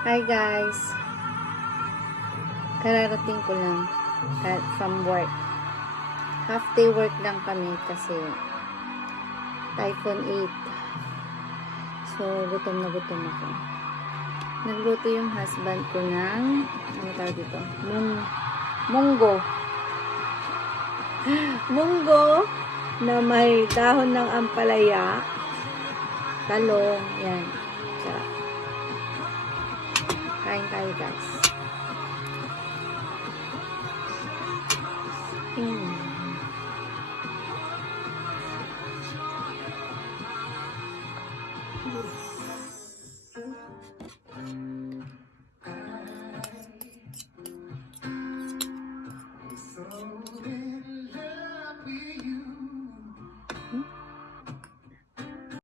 Hi guys! Kararating ko lang from work. Half day work lang kami kasi Typhoon 8. So, gutom na gutom ako. Nagluto yung husband ko ng ano tawag dito? Munggo. Munggo na may dahon ng ampalaya, talong, yan. Sarap. Kain tayo guys.